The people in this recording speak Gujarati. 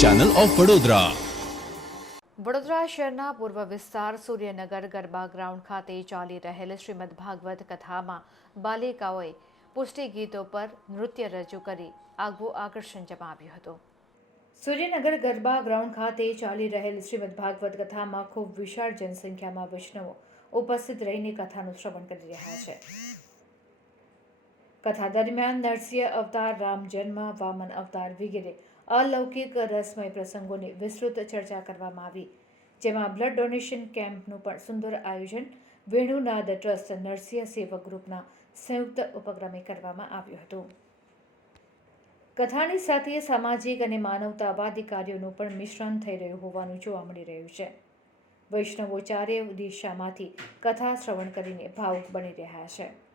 ચેનલ ઓફ વડોદરા વડોદરા શહેરના પૂર્વ વિસ્તાર સૂર્યનગર ગરબા ગ્રાઉન્ડ ખાતે ચાલી રહેલ શ્રીમદ ભાગવત કથામાં બાલિકાઓએ પુષ્ટિ ગીતો પર નૃત્ય રજૂ કરી આગવું આકર્ષણ જમાવ્યું હતું. સૂર્યનગર ગરબા ગ્રાઉન્ડ ખાતે ચાલી રહેલ શ્રીમદ ભાગવત કથામાં ખૂબ વિશાળ જનસંખ્યામાં વૈષ્ણવો ઉપસ્થિત રહીને કથાનું શ્રવણ કરી રહ્યા છે. કથા દરમિયાન નરસિંહ અવતાર, રામ જન્મ, વામન અવતાર વગેરે અલૌકિક રસમય પ્રસંગોની વિસ્તૃત ચર્ચા કરવામાં આવી, જેમાં બ્લડ ડોનેશન કેમ્પનું પણ સુંદર આયોજન વેણુનાદ ટ્રસ્ટ નરસિંહ સેવક ગ્રુપના સંયુક્ત ઉપક્રમે કરવામાં આવ્યું હતું. કથાની સાથે સામાજિક અને માનવતાવાદી કાર્યોનું પણ મિશ્રણ થઈ રહ્યું હોવાનું જોવા મળી રહ્યું છે. વૈષ્ણવો ચારે દિશામાંથી કથા શ્રવણ કરીને ભાવુક બની રહ્યા છે.